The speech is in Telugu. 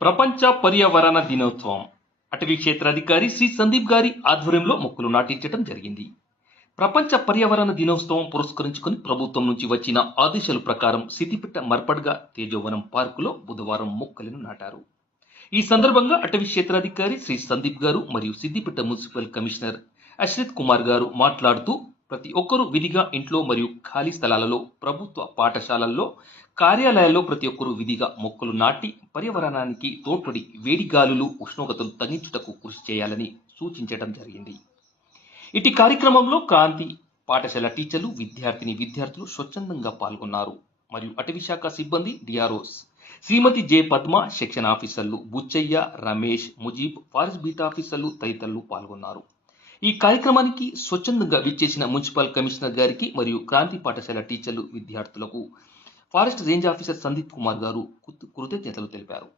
ప్రపంచ పర్యావరణ దినోత్సవం అటవీ క్షేత్రాధికారి శ్రీ సందీప్ గారి ఆధ్వర్యంలో మొక్కలు నాటించడం జరిగింది. ప్రపంచ పర్యావరణ దినోత్సవం పురస్కరించుకుని ప్రభుత్వం నుంచి వచ్చిన ఆదేశాల ప్రకారం సిద్దిపేట మర్పడ్గా తేజోవనం పార్కులో బుధవారం మొక్కలను నాటారు. ఈ సందర్భంగా అటవీ క్షేత్రాధికారి శ్రీ సందీప్ గారు మరియు సిద్దిపేట మున్సిపల్ కమిషనర్ అశ్రిత్ కుమార్ గారు మాట్లాడుతూ ప్రతి ఒక్కరూ విధిగా ఇంట్లో మరియు ఖాళీ స్థలాలలో, ప్రభుత్వ పాఠశాలల్లో, కార్యాలయాల్లో ప్రతి ఒక్కరూ విధిగా మొక్కలు నాటి పర్యావరణానికి తోడ్పడి వేడి గాలులు, ఉష్ణోగ్రతలు తగ్గించుటకు కృషి చేయాలని సూచించడం జరిగింది. ఇటు కార్యక్రమంలో క్రాంతి పాఠశాల టీచర్లు, విద్యార్థులు స్వచ్ఛందంగా పాల్గొన్నారు. మరియు అటవీ శాఖ సిబ్బంది, డిఆర్ఓస్ శ్రీమతి జె పద్మ, సెక్షన్ ఆఫీసర్లు బుచ్చయ్య, రమేష్, ముజీబ్, ఫారెస్ట్ బీట్ ఆఫీసర్లు తదితరులు పాల్గొన్నారు. ఈ కార్యక్రమానికి స్వచ్ఛందంగా విచ్చేసిన మున్సిపల్ కమిషనర్ గారికి మరియు క్రాంతి పాఠశాల టీచర్లు, విద్యార్థులకు forest range officer Sandeep Kumar గారు కృతజ్ఞతలు తెలిపారు.